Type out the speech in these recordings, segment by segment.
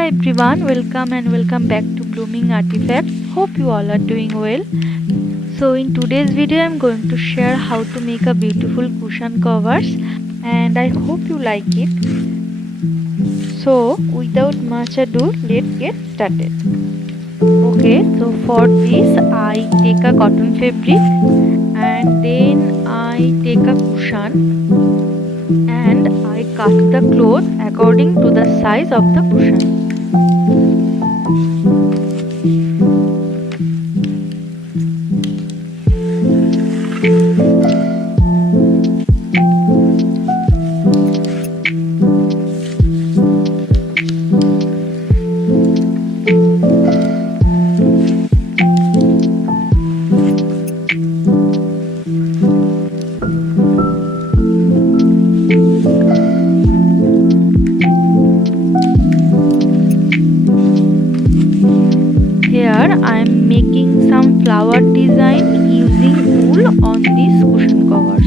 Hi everyone, welcome back to Blooming Artifacts. Hope you all are doing well. So in today's video I'm going to share how to make a beautiful cushion covers and I hope you like it. So without much ado, let's get started. Okay, so for this I take a cotton fabric and then I take a cushion and I cut the cloth according to the size of the cushion. Here I am making some flower design using wool on these cushion covers.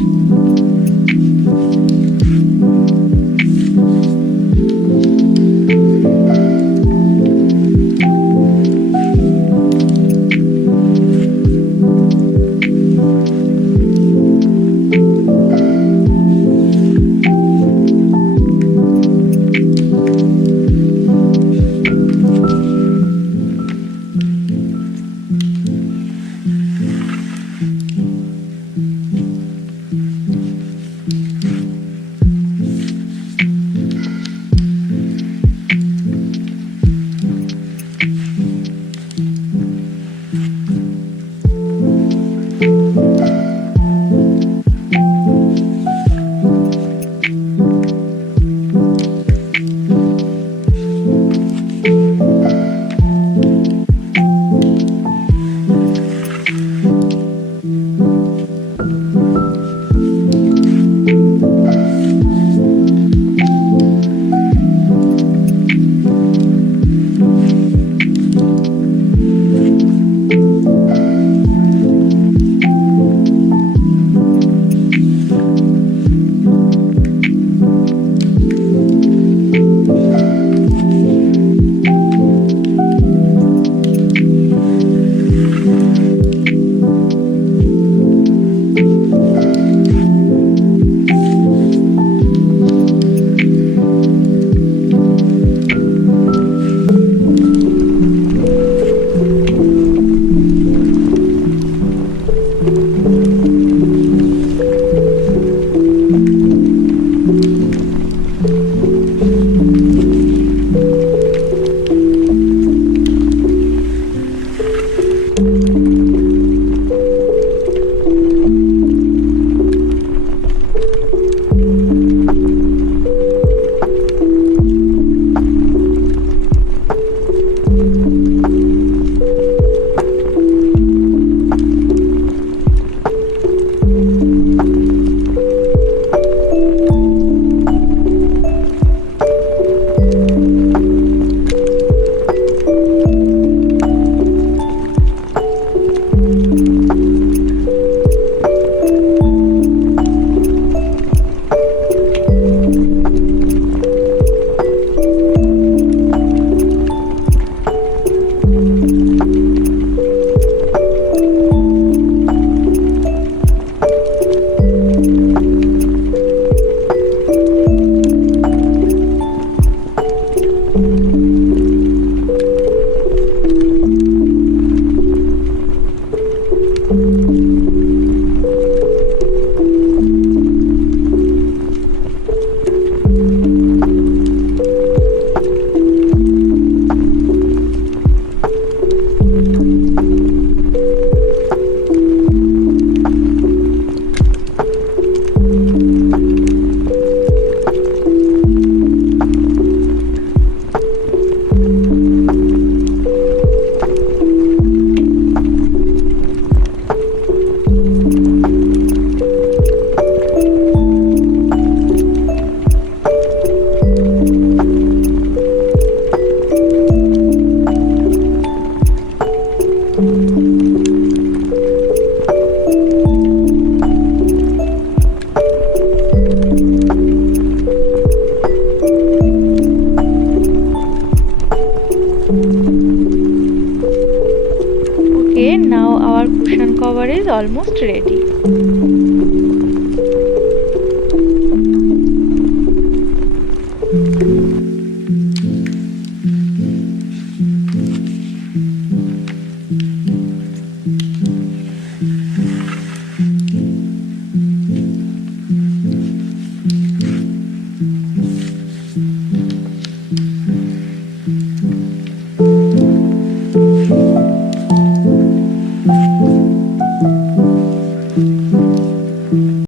our cushion cover is almost ready.